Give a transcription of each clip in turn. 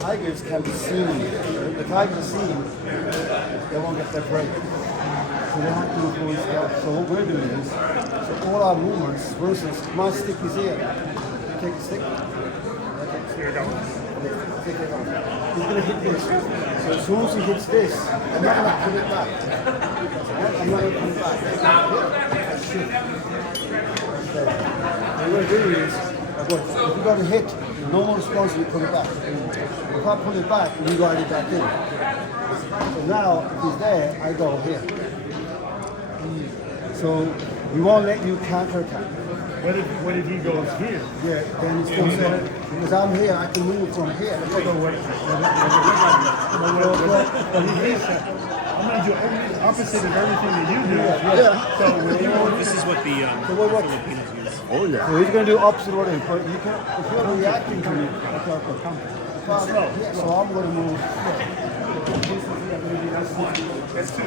tigers can be seen. If the tigers are seen, they won't get their prey. So they have to go stealth. So what we're doing is, so all our movements, for instance, my stick is here. Take a stick. Here you go. Take it off. He's going to hit this. So as soon as he hits this, I'm not going to put it back. I'm not going to put it back. Shift. Okay. What we're doing is, if you got a hit, no more response, you put it back. If I put it back, you ride it back in. So now, if he's there, I go here. So we won't let you counterattack. What if he goes here? Yeah, then it's still set. Because I'm here, I can move from here. I'm gonna do the opposite of everything that you do. Yeah. So This is what the So what? Filipinos use. Oh yeah. So he's going to do opposite order. But you can, if you're reacting to me, so I'm going to move. that's two.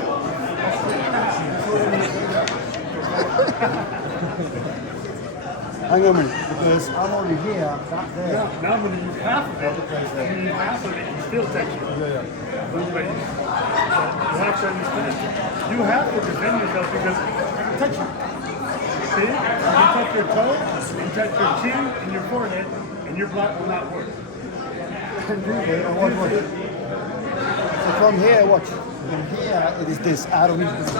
Hang on a minute, because I'm already here, back there. Now when you use half of it, you still touch it. Yeah. You have to understand. You have to defend yourself because touch you. See? You can touch your toe, you can touch your chin and your forehead, and your block will not work. Watch. So from here, watch. From here, it is this. I don't need this.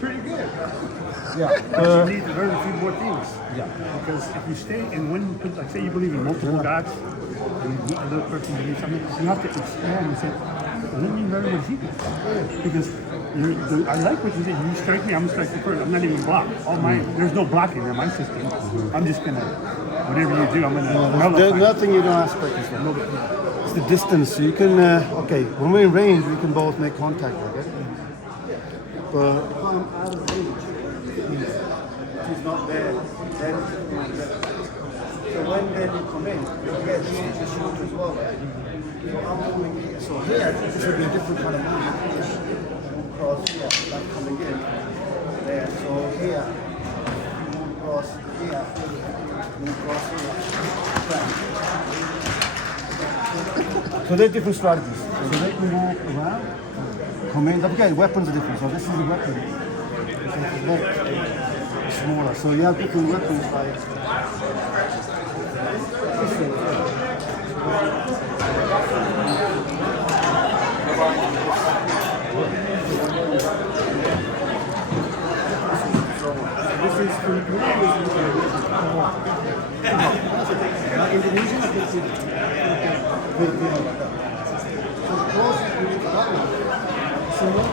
Pretty good. Yeah. But you need to learn a few more things. Yeah. Because if you stay in one, like say you believe in multiple gods, and another person believes something, you have to expand and say, let me learn what he does. Because I like what you did. You strike me, I'm gonna strike you first. I'm not even blocked. All mine, there's no blocking in my system. I'm just gonna, whatever you do, I'm gonna. There's nothing you don't aspect this one. It's the distance. So you can, okay, when we're in range, we can both make contact, okay? But if I'm out of range, he's not there, then so when then you come in, you get this to shoot as well. So I'm moving here. So here, this would be a different kind of movement. Move across here, like coming in. There, so here, move across here, move across here. So there's different strategies. So they can walk around, come in. Again, weapons are different. So this is the weapon. So it's a bit smaller. So you have different weapons like this is Filipino. Indonesian, I can see Filipino like that. So close to that one. Similar.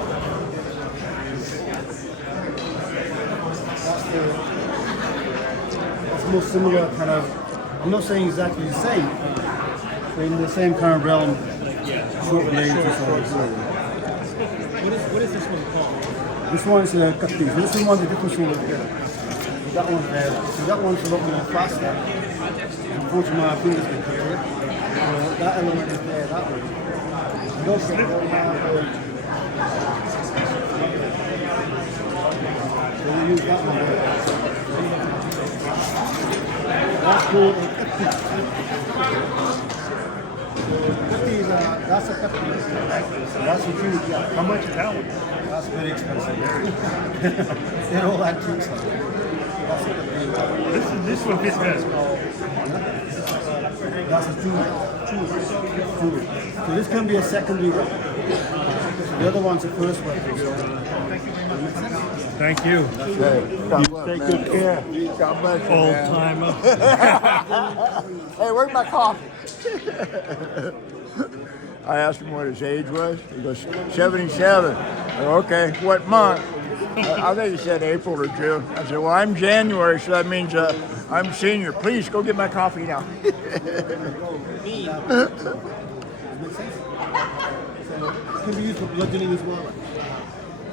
That's more similar kind of, I'm not saying exactly the same, but in the same kind of realm. Short blade or something. What is this one called? This one is cutting. This is one the different shoulder together. That one's there. So that one's a lot more faster. Unfortunately, my fingers get cut here. That element is there that way. You don't get very hard. So you use that one there. That's called a cutting. That's a cutting. That's a huge. How much is that one? That's very expensive. They're all antiques. This one fits best. That's a two. So this can be a secondary weapon. The other one's a first weapon. Thank you. Hey, God bless, Take man. good care. God bless you, Old man. timer. Hey, where's my coffee? I asked him what his age was. He goes, 77. I go, okay, what month? I think he said April or June. I said, well, I'm January, so that means I'm senior. Please go get my coffee now. It can be used for bludgeoning as well.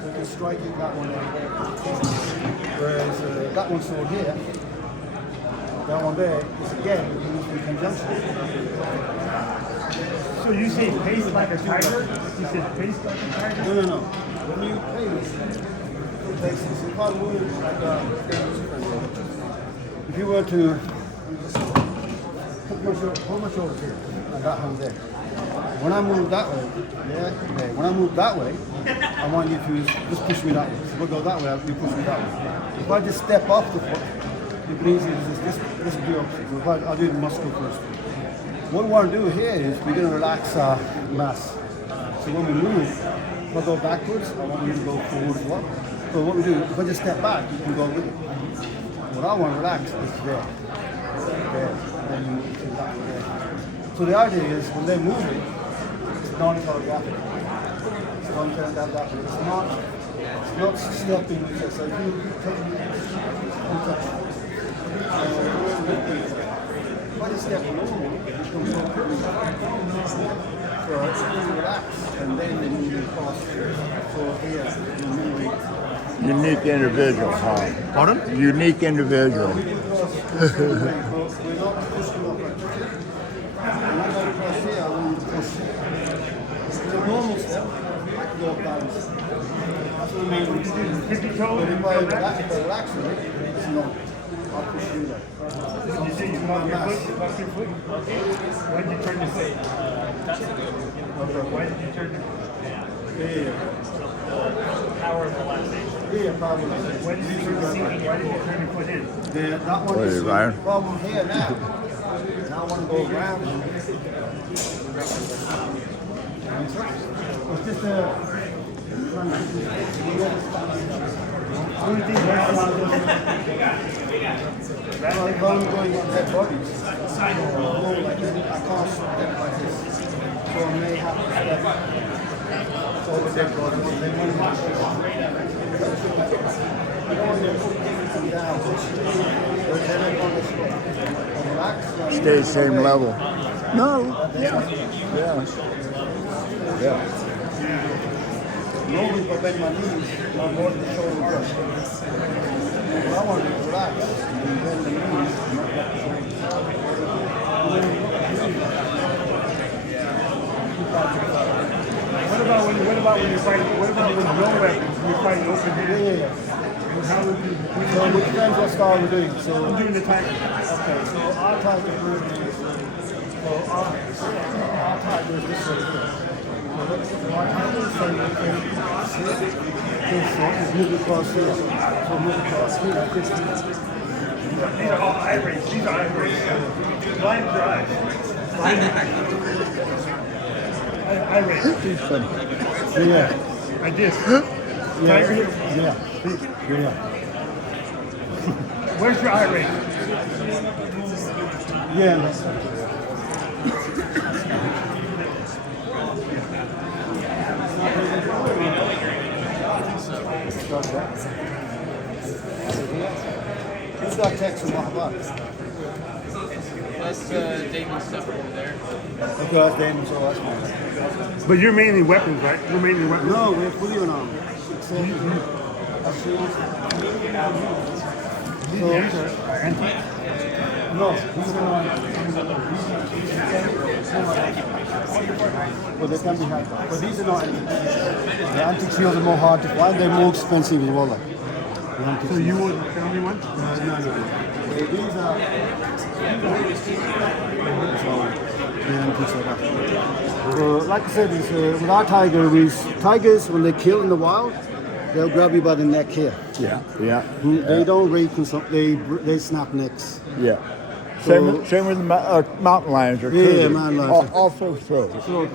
So you can strike it that one there. Whereas that one's still here. That one there is again used in conjunction. So you say pace like a tiger? You said pace like a tiger? No. When you pace, you can't move like a if you were to put my shoulders here, and that hand there. When I move that way, yeah, okay. When I move that way, I want you to just push me that way. So we'll go that way, you push me that way. If I just step off the foot, you can easily just do opposite. So if I'll do the muscle first. What we want to do here is we're going to relax our mass. So when we move, if I go backwards, I want you to go forward as well. So what we do, if I just step back, you can go with it. What I want to relax is there. There. Then you move to that way there. So the idea is when they move it, it's non-choreographic. It's non-choreographic. It's not stepping with it. So if you touch me, you touch. If I just step along, it becomes so pretty. So it's really relaxed, and then you move across here. So here, you move it. Unique individual, huh? Pardon? Unique individual. We're not pushing up like this. When I go across here, I want to push. It's a normal step. I can go up balance. That's what the main reason. 50 toes. But if I relax with it, it's not. I'll push you there. You say you walk your foot, walk your foot. Why did you turn your foot? Why did you turn your foot? Power of relaxation. Yeah, probably like this. Why did you turn your foot in? Yeah, that one What is is the Ryan? problem here now. Now I want to go around. It's just a... Only thing that's not If I'm going on dead bodies, I can't step like this. So I may have to step over dead bodies. They won't match it. You don't want to put them down. But then I want to stop. Relax. Stay same level. No. Yeah. Yeah. Normally, if I bend my knees, my more than shoulder brush. I want to relax and bend the knees. What about when you're fighting? What about when no weapons? You're fighting open hand. Yeah. How would you? So which times what style we're doing? So I'm doing the tiger. okay, so our tiger movement is our tiger is this way here. So our tiger is saying this short is move across here. So move across here like this. These are all eye rays. These are eye rays. Blind your eyes. Eye rays. He's funny. Yeah. Like this. Tiger here. Yeah. Yeah. Where's your eye ray? Yeah. That's right. Who's got text from Mahabat? That's Damon's stuff over there. Okay, that's Damon, so that's fine. But you're mainly weapons, right? You're mainly weapons. No, we're fully unarmed. So, no, these are not. But they can be hacked. But these are not. The antique shields are more hard to find. They're more expensive as well. Like. The antique So you would tell me one? no. So these are. The antiques are that. Like I said, with our tigers, when they kill in the wild, they'll grab you by the neck here. Yeah. Yeah. They don't they snap necks. Yeah. So- Same with the mountain lions or Yeah, cougars. mountain lions. Also throws. So,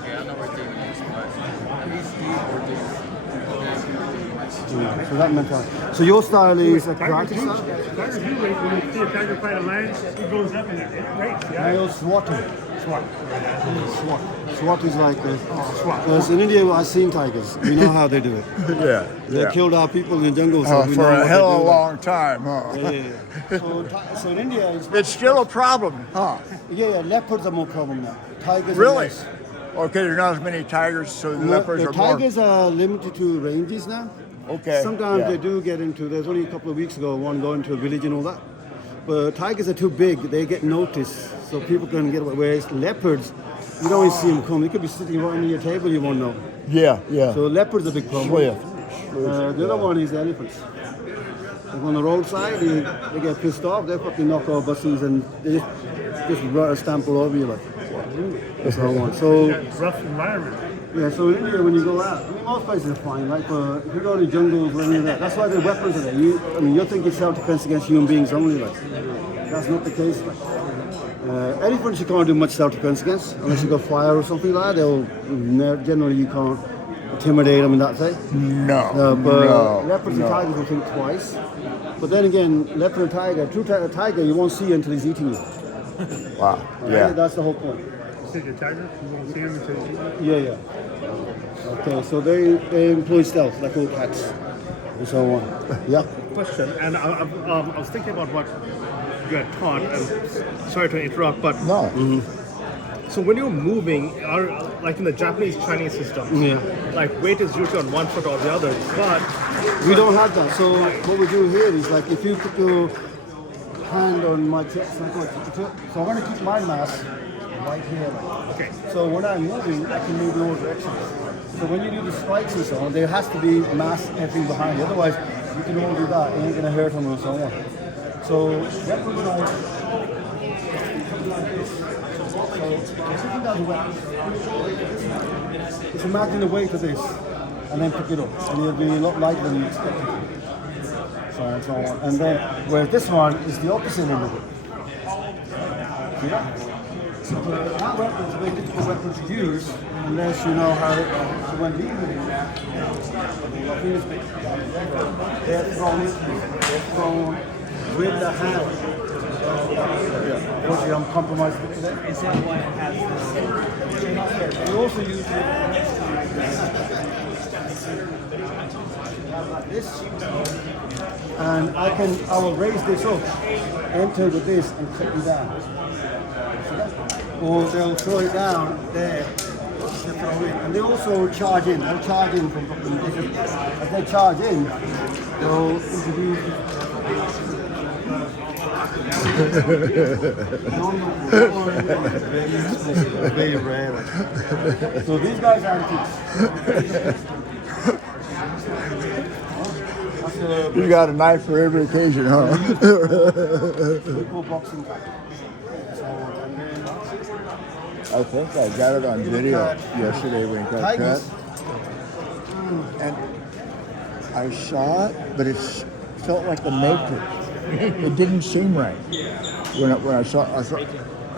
Okay, I know where Damon is, but so that mentality. So your style is a Tiger karate do. style? Tiger do race. When you see a tiger fight a lion, it goes up and it races. Yeah. Male swatting. SWAT. SWAT. SWAT is like SWAT. because in India I've seen tigers. We know how they do it. Yeah. They Yeah. killed our people in the jungle. So we know For what a they hell of do. a long time, huh? Yeah. So in India, It's still a problem, huh? leopards are more problem now. Tigers are Really? less. Okay, there's not as many tigers, so the leopards The are more. tigers are limited to ranges now. Okay. Sometimes yeah. they do get into. There's only a couple of weeks ago one going to a village and all that. But tigers are too big. They get noticed, so people can get away. Whereas leopards, you don't even see them come. They could be sitting right near your table. You won't know. Yeah, yeah. So leopards are a big problem. Swift. The other one is the elephants. Like on the roadside, they get pissed off. They fucking knock over buses and they just stamp all over you like. That's what I want. So Rough environment. yeah, so in India when you go out, I mean most places are fine. Like if you go to jungles or any of that, that's why the weapons are there. You're thinking self-defense against human beings only. Like that's not the case. Like elephants you can't do much self-defense against unless you got fire or something like that. They'll generally you can't intimidate them in that way. No, But no, leopards and no. tigers will think twice. But then again, leopard and tiger, tiger you won't see until he's eating you. Wow. Right? Yeah. That's the whole point. See the tiger? You won't see him until Yeah, yeah. Okay, so they employ stealth like all cats and so on. Yeah. question, and I was thinking about what you had taught, and sorry to interrupt, but No. so when you're moving, like in the Japanese Chinese system, Yeah. like weight is usually on one foot or the other, but We don't have that. So what we do here is like if you put your hand on my chest, like so I'm going to keep my mass right here. Like. okay, So when I'm moving, I can move in all directions. So when you do the strikes and so on, there has to be mass everything behind you. Otherwise, you can all do that. It ain't going to hurt them and so on. So weapons are something like this. So sitting down the weapon, just imagine the weight of this and then pick it up. And it'll be a lot lighter than you expected. So on and so on. And then, whereas this one is the opposite end of it. Yeah. So that weapon is a very difficult weapon to use unless you know how to, so when leaving it, they're thrown with the hand. Unfortunately, I'm compromised with that. Is that why it has this? We also use it like this, and I will raise this up, enter with this, and cut you down. Or they'll throw it down there, they throw in. And they also charge in. They'll charge in from as they charge in, they'll introduce very rare. So these guys are antiques. You got a knife for every occasion, huh? Equal boxing guy. I think I got it on video yesterday when it got Tigers. cut. And I saw it, but it felt like the Matrix. It didn't seem right. When I saw I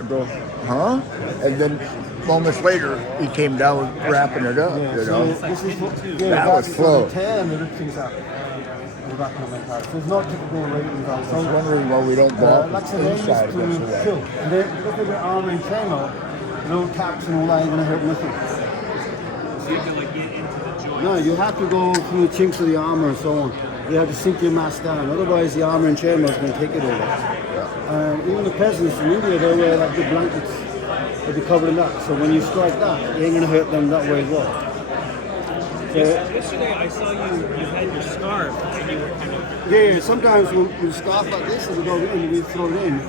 go, huh? And then moments later, he came down wrapping it up, you So know. this is what, That was flow. tear and they rip things out. The back of the car. So it's not typical rating guys. I was wondering why we don't block Like I the said, they inside used against the to wall. kill. And because they've got armor and chainmail, no taps and all that ain't gonna hurt nothing. So you can like get into the joint. No, you have to go through the chinks of the armor and so on. You have to sink your mass down. Otherwise, the armor and chainmail is going to take it over. Even the peasants in India, they wear like big blankets. They'll be covered in that. So when you strike that, it ain't going to hurt them that way as well. So, Yesterday I saw you had your scarf and you were kind of yeah, sometimes we scarf like this and we go in, we throw it in.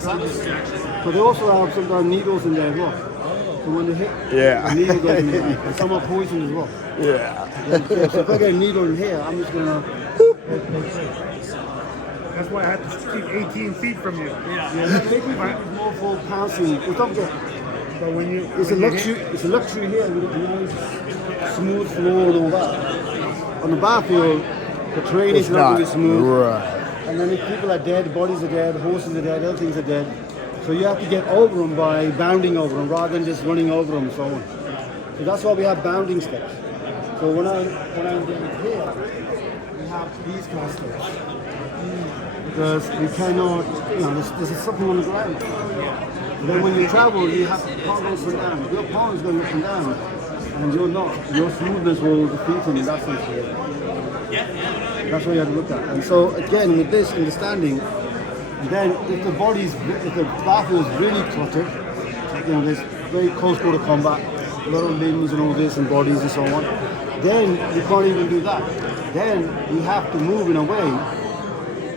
some distraction. But they also have sometimes needles in there as well. So when they hit, Yeah. the needle goes in there. And some are poison as well. Yeah. So if I get a needle in here, I'm just going to... that's why I had to keep 18 feet from you. Yeah, taking is more for pouncing. Well, don't get... But when you It's a when you luxury. It's a luxury here with the nice, smooth floor and all that. On the battlefield, the terrain It's is not really not. smooth. Right. And then if people are dead, bodies are dead, horses are dead, other things are dead. So you have to get over them by bounding over them rather than just running over them and so on. So that's why we have bounding steps. So when I'm getting here, we have these kind of steps. Because we cannot, there's something on the ground. And then when you travel, you have to can't go up and down. If your opponent's going up and down, and you're not, your smoothness will defeat him in that sense. That's what you have to look at. And so again, with this understanding, then if the battle is really cluttered, there's very close quarter combat, a lot of limbs and all this and bodies and so on, then you can't even do that. Then you have to move in a way.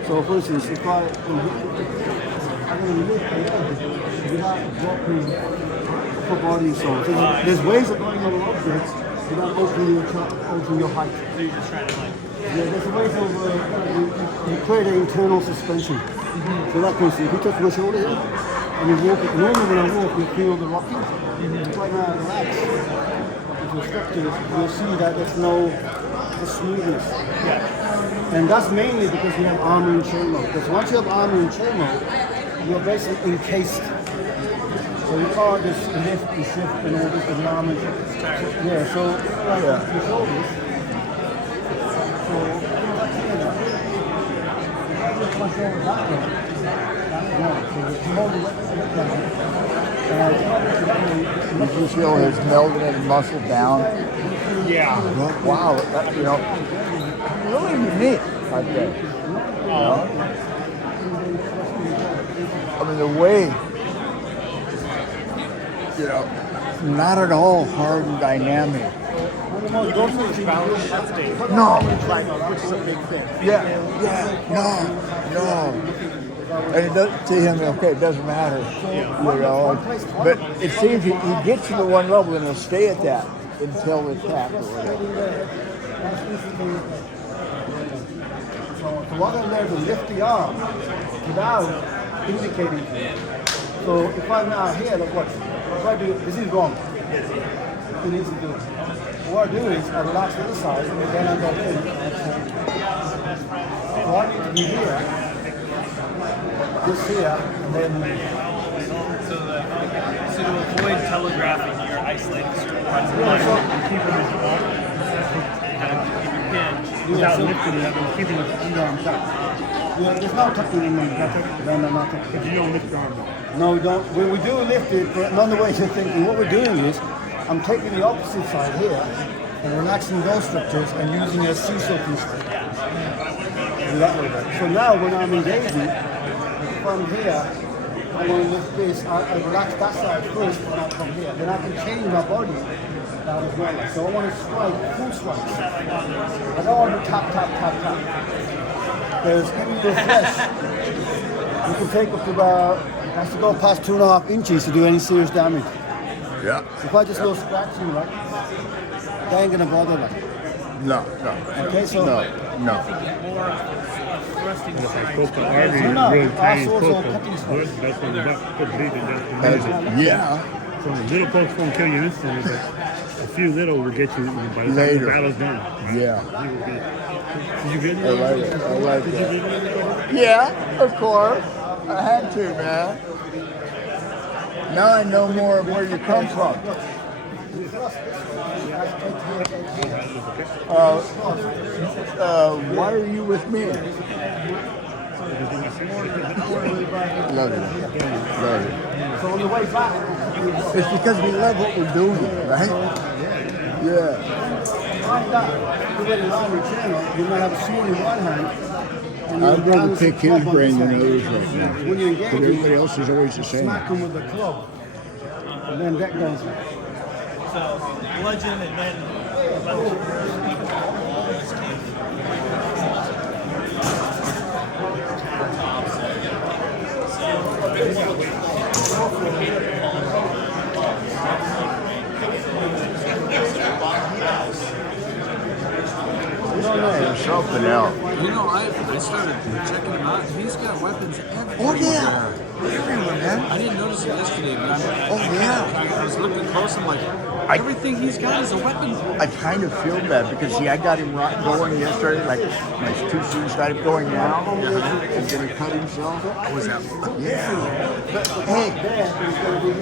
So for instance, if I'm going to lift the leg without dropping upper body and so on. So there's ways of going over objects without altering your height. So you're just trying to like. Yeah, there's a way of you create an internal suspension. So that goes, if you touch my shoulder here, and you walk it, normally when I walk, you feel the rocking. Right now, relax. If you're stuck to it, you'll see that there's no smoothness. Yeah. And that's mainly because you have armor and chain mode. Because once you have armor and chain mode, you're basically encased. So you can't just lift and shift and all this with the armor. Yeah, so like your shoulders. So if I lift my shoulder that way, so you hold it down. You feel his melted muscle down. Yeah. Wow, that, you know, really unique, I think. You know? I mean, the way, you know, not at all hard and dynamic. No. Which is a big thing. No. And it does, to him, okay, it doesn't matter, you know. But it seems he gets to the one level and he'll stay at that until the tap or whatever. So what I learned to lift the arm without indicating to you. So if I'm now here, look what, if I do, this is wrong. It needs to do it. What I do is I relax the other side and then I go in. So I need to be here, this here, and then So to avoid telegraphing, you're isolating certain parts of the yeah, body. so, Keeping his arm, Kind of keep your hinge. without lifting it up and keeping his underarm tight. yeah, there's no tucking in them. No, not tucking. But you don't lift your arm up. No, we don't. We do lift it, but not the way you're thinking. What we're doing is, I'm taking the opposite side here and relaxing those structures and using a seesaw concept. That way. So now when I'm engaging, from here, I want to lift this. I relax that side first, and I come here. Then I can change my body down as well. So I want to strike, full strikes. I don't want to tap, tap, tap, tap. Because in your flesh, you can take up to about, has to go past 2.5 inches to do any serious damage. Yeah. If I just go scratching, right, they ain't gonna bother like. No. Okay, so No. Thrusting It's sides. supposed to artery No, no, is really tiny also poke. cutting Good, that's when the butt could bleed to death. Yeah. So the little pokes won't kill you instantly, but a few little will get you by the time Later. the battle's done. Yeah. You will be. Did you get I it? like it. I like Did you that. get it? Yeah, of course. I had to, man. Now I know more of where you come from. Why are you with me? Love it. Love it. So on the way back, It's because we love what we're doing, right? Yeah. find out the way around your channel, you might have a sword in one hand. And I'd your rather balance pick the his club on brain the than side. others right now. When you engage, But everybody else is always the same. smack him with the club. And then that goes. So bludgeon and then There's something else. You know, I started checking him out. He's got weapons everywhere. Oh, yeah. Everyone, man. I didn't notice it yesterday, but Oh, yeah. I was looking close. I'm like, everything he's got is a weapon. I kind of feel bad because, see, I got him going yesterday, like my 2 students started going now, and then he cut himself. What was that? Yeah. But, hey,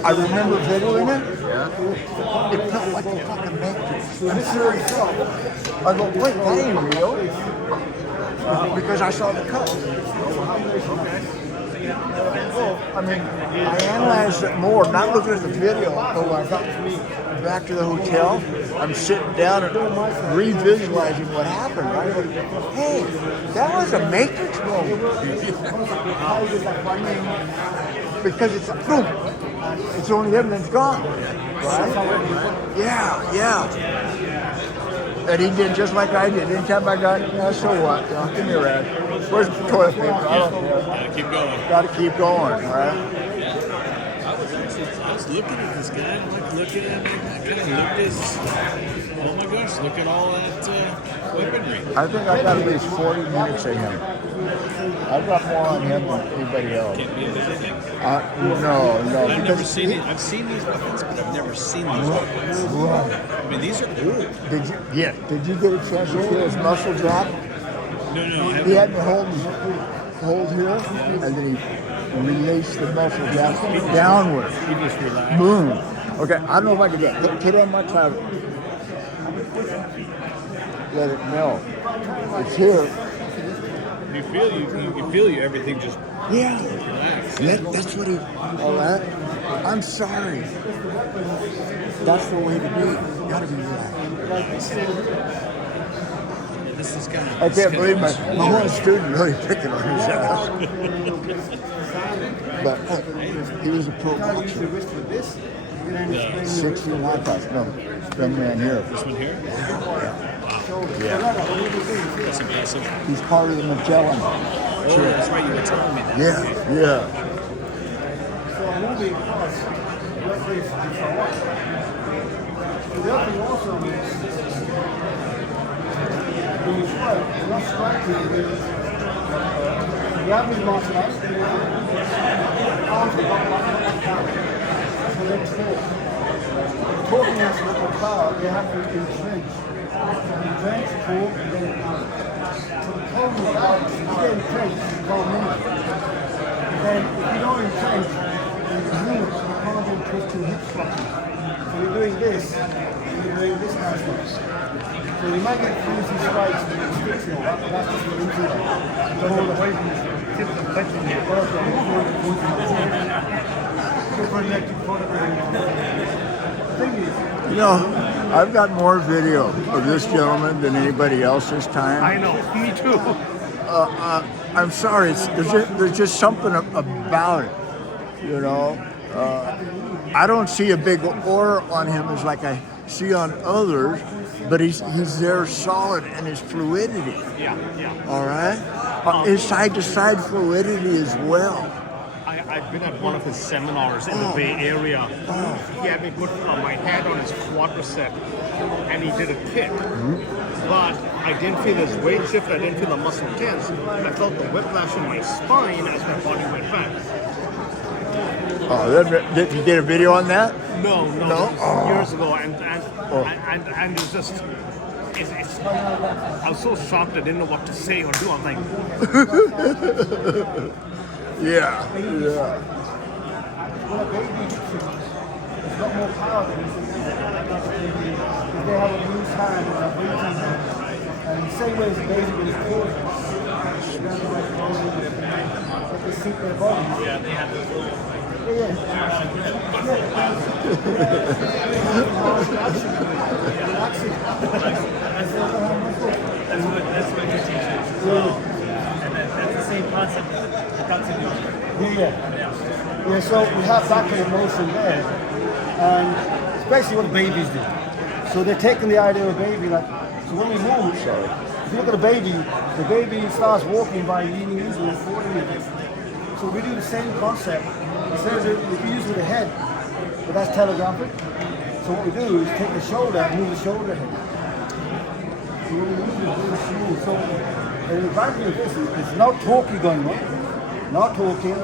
I remember videoing it. Yeah. It felt like a fucking matrix. I'm serious. I go, wait, that ain't real. Because I saw the cut. I mean, I analyzed it more, not looking at the video, but when I got back to the hotel, I'm sitting down and revisualizing what happened, right? Hey, that was a Matrix moment. Because it's boom, it's the only evidence gone, right? Yeah. And he did just like I did. Anytime I got, so what? Give me a rag. Where's the toilet paper? I don't care. Gotta keep going. Got to keep going, right? I was looking at this guy, like looking at him, I kind of looked at his Oh my gosh, look at all that weaponry. I think I got at least 40 minutes of him. I've got more on him than anybody else. Can't be a bad thing. No, I've never because seen it. I've seen these weapons, but I've never seen these weapons. Right. I mean, these are old. Did you? Yeah. Did you get a chance to feel his muscle drop? No, I He had haven't. to hold here, and then he released the muscle downward. He just relaxed. Boom. Okay, I don't know if I can do it. Put it on my tab. Let it melt. It's here. You feel everything just Yeah. relax. Yeah, that's what he. All that. I'm sorry. That's the way to be. You gotta be relaxed. This is kind of. I can't believe my one student really picking on his ass. But he was a pro boxer. 60 knockouts. No, young man here. This one here? Yeah. That's impressive. He's part of the Magellan. Oh, that's right. You were telling me that. Yeah. So moving across, referees different way. The other thing also is when you strike, you're not striking with the average martial arts. Arms are not like power. So legs forward. Talking has little power, they have to entrench. Entrench, talk, and then power. So the problem with that is if you get entrenched, you can't move. Then if you don't entrench, and you move, you can't then twist your hip structure. So you're doing this, and you're doing this kind of stuff. So you might get flimsy strikes with restriction, but that's just what into that. So hold away from the tips of touching it. You know, I've got more video of this gentleman than anybody else this time. I know, me too. I'm sorry, there's just something about it, you know. I don't see a big aura on him as like I see on others, but he's there solid and his fluidity. Yeah. All right, his side to side fluidity as well. I've been at one of his seminars in the Bay Area. He had me put my hand on his quadricep, and he did a kick. But I didn't feel his weight shift, I didn't feel the muscle tense, and I felt the whiplash in my spine as my body went back. Did you get a video on that? No. Oh. Years ago, and it's just, it's, I was so shocked I didn't know what to say or do. I'm like, Yeah. When a baby hits you, it's got more power than you think. If they have a loose hand and a breathing hand, and the same way as a baby when it's born, they sink their body. Yeah, they have That's what you're teaching. And that's the same concept. Yeah, so we have that kind of motion there. And it's basically what babies do. So they're taking the idea of a baby, like, so when we move, if you look at the baby starts walking by leaning into it, forwarding it. So we do the same concept. Instead of we use with the head, but that's telegraphic. So what we do is take the shoulder and move the shoulder head. So when we move it, it's really smooth. So the advantage of this is there's no talking going on, not talking,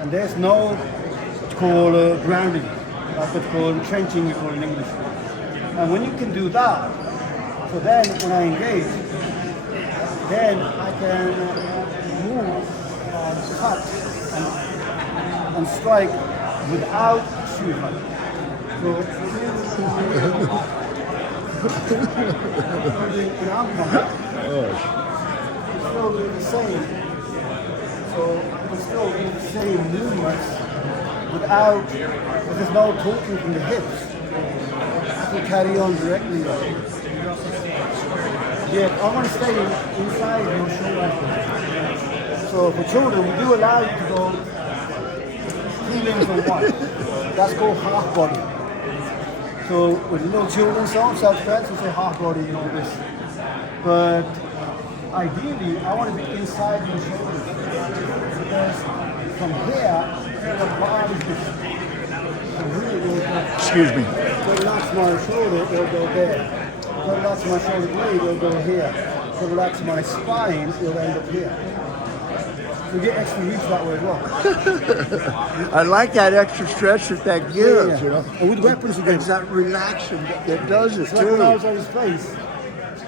and there's no what's called grounding, like what's called entrenching we call in English. And when you can do that, so then when I engage, then I can move, cut, and strike without shooting. So in arm combat, it's still doing the same. So I can still do the same movements without, but there's no talking from the hips. I can carry on directly. Yeah, I want to stay inside your shoulder. So for children, we do allow you to go 3 limbs on one. That's called half body. So with little children, some self-defense, we say half body, you know, this. But ideally, I want to be inside your shoulders. Because from here, the body is different. from here, it goes back. Excuse me. If I relax my shoulder, it'll go there. If I relax my shoulder blade, it'll go here. If I relax my spine, it'll end up here. You get extra reach that way as well. I like that extra stretch that gives, you know. And with weapons, you get It's that relaxation that does it, like when I was too. on his face,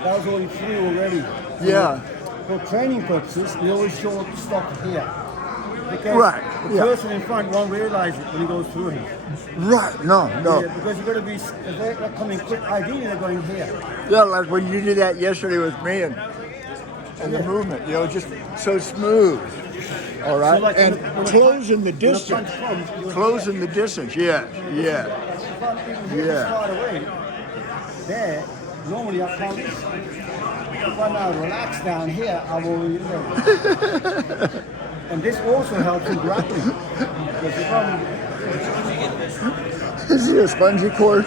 that was only 3 already. Yeah. For training purposes, we always show up stop here. Because Right, the yeah. person in front won't realize it when he goes through him. Right, no. Yeah, because you've got to be, if they're coming quick, ideally they're going here. Yeah, like when you did that yesterday with me and the movement, you know, just so smooth. All right, So like and when the closing the punch distance. comes, you'll- Closing the distance, yeah. If I'm even here this Yeah. far away, there, normally I can't reach. If I'm now relaxed down here, I'm already there. And this also helps in grappling. Because if I'm Is he a spongy cord? I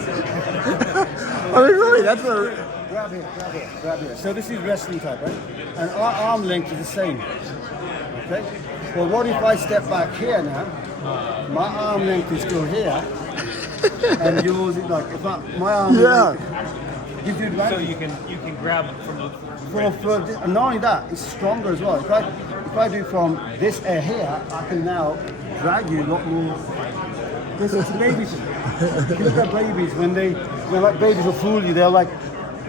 mean, really, that's what. grab here, grab here, grab here. So this is wrestling type, right? And our arm length is the same. Okay? Well, what if I step back here now? My arm length is still here. And yours is like, if my arm Yeah. length gives you So advantage. you can grab from the And not only that, it's stronger as well. If I do from this air here, I can now drag you a lot more. Because it's a baby thing. If you look at babies, when like babies will fool you, they'll like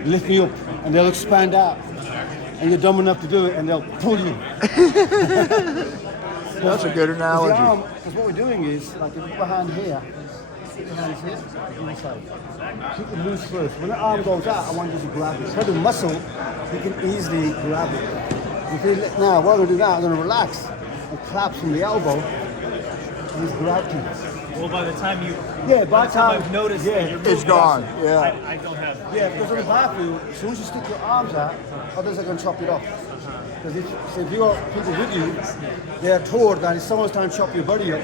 lift me up and they'll expand out. And you're dumb enough to do it and they'll pull you. That's a good analogy. Because what we're doing is, like if you put a hand here, stick your hands here, inside. Keep it loose first. When the arm goes out, I want you to grab it. So the muscle, you can easily grab it. Now, what I'm going to do now, I'm going to relax and collapse from the elbow and just grab you. well, by the time you Yeah, by the time I've noticed yeah, that you're It's gone. Yeah. I don't have yeah, because on the battlefield, as soon as you stick your arms out, others are going to chop it off. Because if you got people with you, they are told that if someone's trying to chop your body up,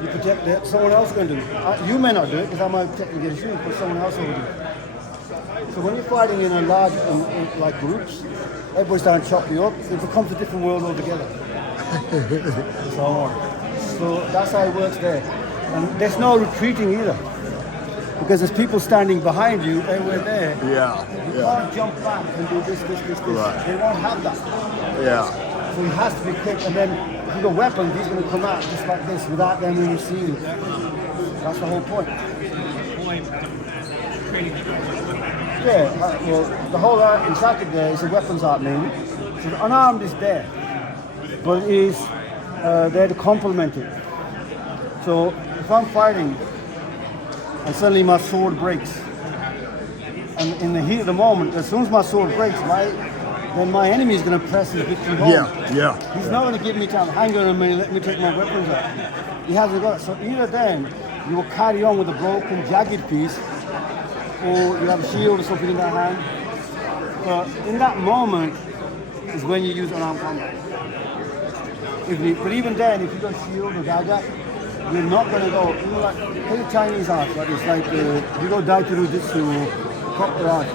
you protect it, someone else is going to do it. You may not do it because I might protect against you, but someone else will do it. So when you're fighting in a large, like groups, everybody's trying to chop you up, it becomes a different world altogether. So that's how it works there. And there's no retreating either. Because there's people standing behind you, everywhere there. Yeah. You Yeah. can't jump back and do this. Right. They won't have that. Yeah. So he has to be quick, and then if you got weapons, he's going to come out just like this without them even seeing you. That's the whole point. Yeah, well, the whole art in Celtic there is a weapons art mainly. So the unarmed is there, but it is there to complement it. So if I'm fighting and suddenly my sword breaks, and in the heat of the moment, as soon as my sword breaks, then my enemy is going to press his victory home. Yeah. Yeah. He's not going to give me time. Hang on a minute, let me take my weapons out. He hasn't got it. So either then you will carry on with a broken, jagged piece, or you have a shield or something in that hand. But in that moment is when you use unarmed combat. But even then, if you got shield or dagger, you're not going to go. You know, like, take a Chinese art, but it's like you go Daikuru Jitsu, proper art.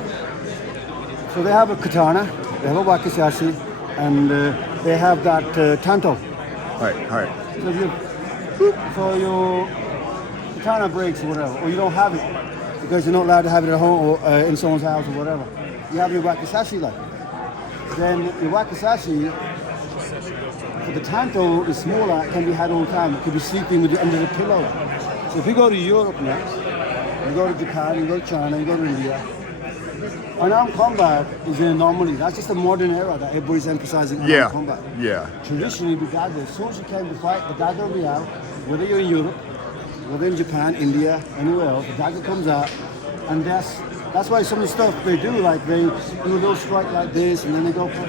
So they have a katana, they have a wakizashi, and they have that tanto. Right. Right. So your katana breaks or whatever, or you don't have it because you're not allowed to have it at home or in someone's house or whatever. You have your wakizashi like. Then your wakizashi, for the tanto is smaller, it can be had all the time. It could be sleeping with you under the pillow. So if you go to Europe now, you go to Japan, you go to China, you go to India, unarmed combat is an anomaly. That's just a modern era that everybody's emphasizing unarmed Yeah. combat. Yeah. Traditionally, the dagger, as soon as you came to fight, the dagger will be out, whether you're in Europe, whether in Japan, India, anywhere else, the dagger comes out, and that's why some of the stuff they do, like they do a little strike like this, and then they go for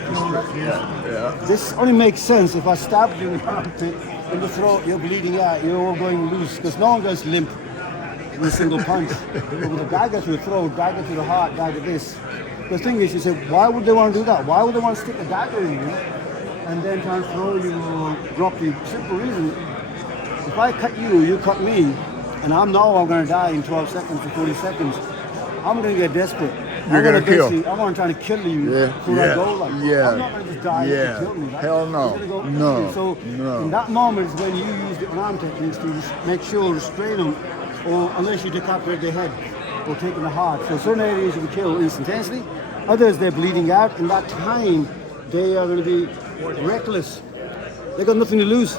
Yeah. This only makes sense if I stabbed you in the armpit, in the throat, you're bleeding out, you're all going loose, because no one goes limp with a single punch. But with a dagger to the throat, dagger to the heart, dagger this. The thing is, you say, why would they want to do that? Why would they want to stick a dagger in you and then try and throw you or drop you? Simple reason. If I cut you, you cut me, and I'm going to die in 12 seconds or 40 seconds, I'm going to get desperate. You're gonna kill. I want to try to kill you Yeah, before I go. Like, yeah, I'm not going to just die yeah. if you kill me. Like, Hell no. I'm gonna go No, in. So no. in that moment is when you use the unarmed techniques to make sure restrain them, or unless you decapitate their head or taking the heart. So certain areas you can kill instantaneously. Others they're bleeding out. In that time, they are going to be reckless. They got nothing to lose.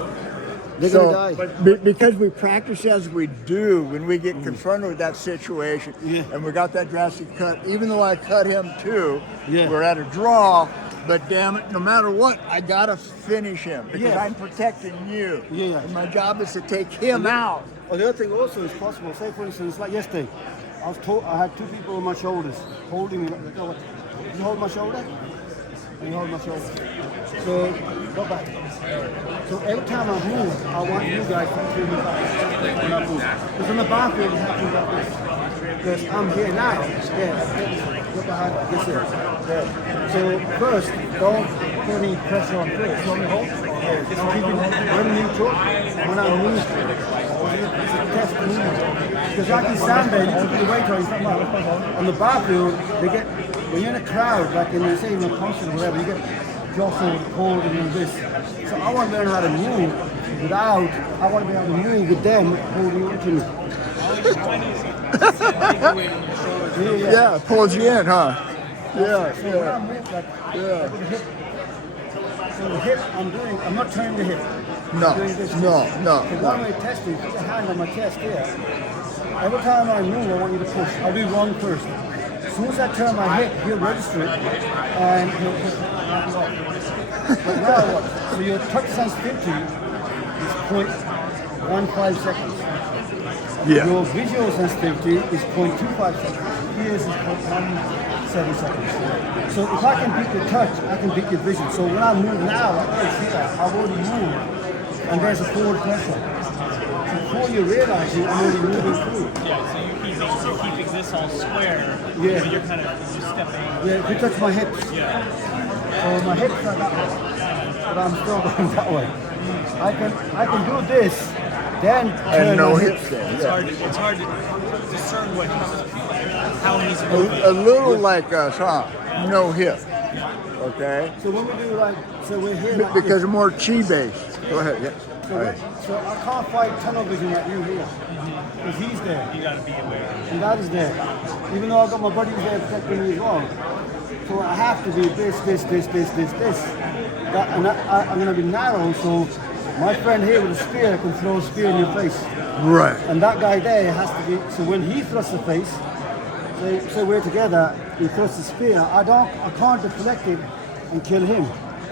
They're going to die. Because we practice as we do, when we get confronted with that situation, Yeah. and we got that drastic cut, even though I cut him too, Yeah. we're at a draw, but damn it, no matter what, I gotta finish him because Yeah. I'm protecting you. Yeah. And my job is to take him out. Well, the other thing also is possible. Say, for instance, like yesterday, I had two people on my shoulders holding me. Like, no, you hold my shoulder? And you hold my shoulder. So, go back. So every time I move, I want you guys to feel me back when I move. Because in the bathroom, you have to do like this. Because I'm here now. Yeah. Go behind this here. Yeah. So first, don't put any pressure on first. So hold. Just keep it when neutral. When I move, it's a test movement. Because like you stand there, you can put your weight on the bathroom, they get, when you're in a crowd, like in, say, in a concert or whatever, you get jostled, pulled, and this. So I want to learn how to move without, I want to be able to move with them holding onto me. Yeah, it pulls you in, huh? Yeah, So when I move, like, with the hip, so the hip, I'm not turning the hip. No, I'm doing this. no. So one way testing, put your hand on my chest here. Every time I move, I want you to push. I'll do one first. As soon as I turn my hip, he'll register it, and he'll push it. But now what? So your touch sensitivity is 0.15 seconds. Yeah. Your visual sensitivity is 0.25 seconds. Yours is 0.17 seconds. So if I can beat the touch, I can beat your vision. So when I move now, like this here, I've already moved, and there's a forward pressure. So before you realize it, I'm already moving through. Yeah, so you're keeping this all square. Yeah. But you're kind of just stepping. Yeah, if you touch my hips. Yeah. So my hips are that way, but I'm still going that way. I can do this, then turn And no my hips there. It's Yeah. hard to discern how he's A moving. little like us, huh? No hip. Okay? So when we do like, so we're here like Because this. of more chi based. Go ahead, yeah. So, All right. so I can't fight tunnel vision like you here, because he's there. You gotta be aware. And that is there. Even though I've got my buddies there protecting me as well. So I have to be this. That, and I'm going to be narrow, so my friend here with a spear can throw a spear in your face. Right. And that guy there has to be, so when he thrusts the face, so we're together, he thrusts the spear, I can't deflect it and kill him.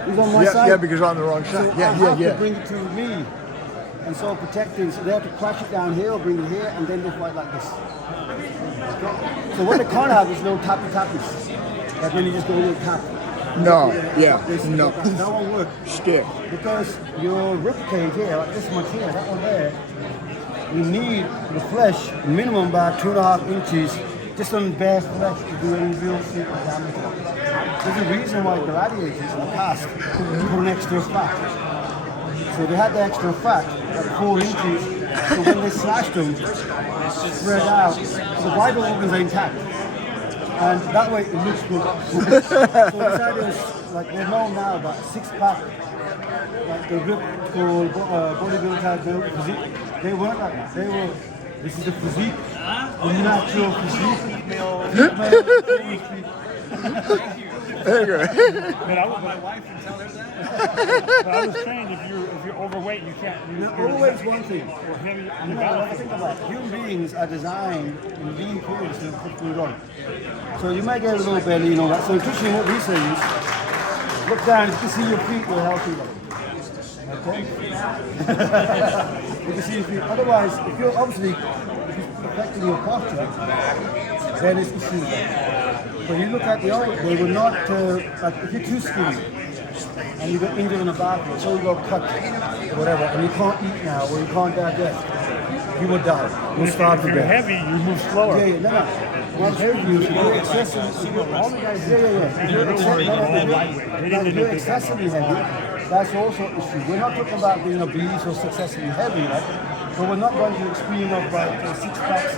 He's on my Yeah, side. yeah, because on the wrong So side. I Yeah, have yeah, to bring it to me. And so protecting, so they have to crash it down here, bring it here, and then they fight like this. Okay? So what they can't have is little tappies. Like when you just go a little tap. No, yeah, This, no. That won't work. Stick. Because your ribcage here, like this much here, that one there, you need the flesh minimum about 2.5 inches just on bare flesh to do any real serious damage. There's a reason why gladiators in the past put an extra fat. So they had the extra fat at 4 inches, so when they slashed them, spread out, the vital organs are intact. And that way it looks good. So this idea is, like, we're known now about 6-pack, like the rip called bodybuilder type build physique. They weren't like that. They were, this is the physique, the natural physique. There you go. But I was, My wife can tell her that. but I was trained if you're overweight, you can't. You're Always one thing. or heavy on You the know, I battlefield. think about it. Human beings are designed in lean periods to put food on. So you might get a little belly, you know that. So nutrition, what we say is, look down, you can see your feet, they're healthy. Okay? You can see your feet. Otherwise, if you're obviously if you're affecting your posture, then it's issues. But you look at the oil, they will not, like if you're too skinny, and you get injured in the bathroom, so you got cut or whatever, and you can't eat now, or you can't digest, you will die. You'll starve If to you're death. heavy, you move slower. Yeah, no. Not heavy, if you're excessively, if you're excessively heavy, that's also an issue. We're not talking about being obese or successfully heavy, right? But we're not going to the extreme of like 6 packs.